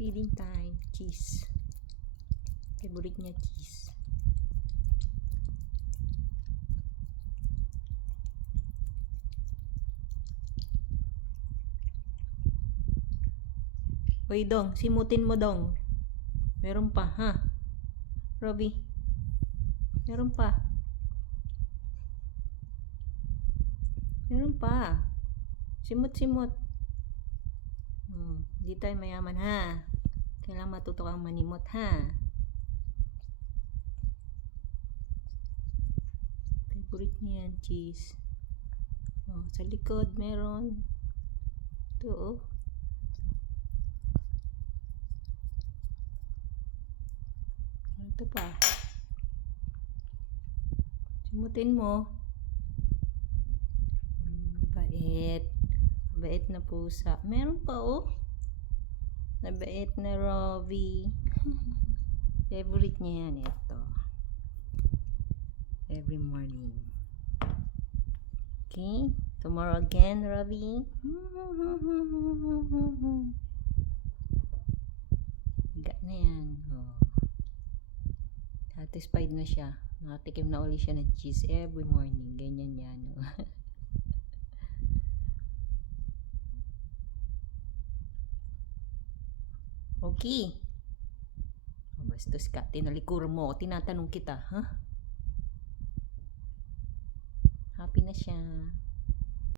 Feeding time. Cheese. Favorite niya cheese. Uy, Dong. Simutin mo, Dong. Meron pa, ha? Robbie. Meron pa. Meron pa. Simot-simot. Di tayo mayaman, ha? Kailangan matuto kang manimot, ha? Favorite niya yan, cheese. Sa likod meron. Ito, Ito pa. Simutin mo. Bait. Bait na pusa. Meron pa, Nabait na Robbie. Favorite niya yan, ito. Every morning. Okay? Tomorrow again, Robbie. Higa na yan. Satisfied na siya. Nakatikim na uli siya ng cheese every morning. Ganyan yan. Okay. Bastos ka. Tinalikur mo. Tinatanong kita, ha? Happy na siya.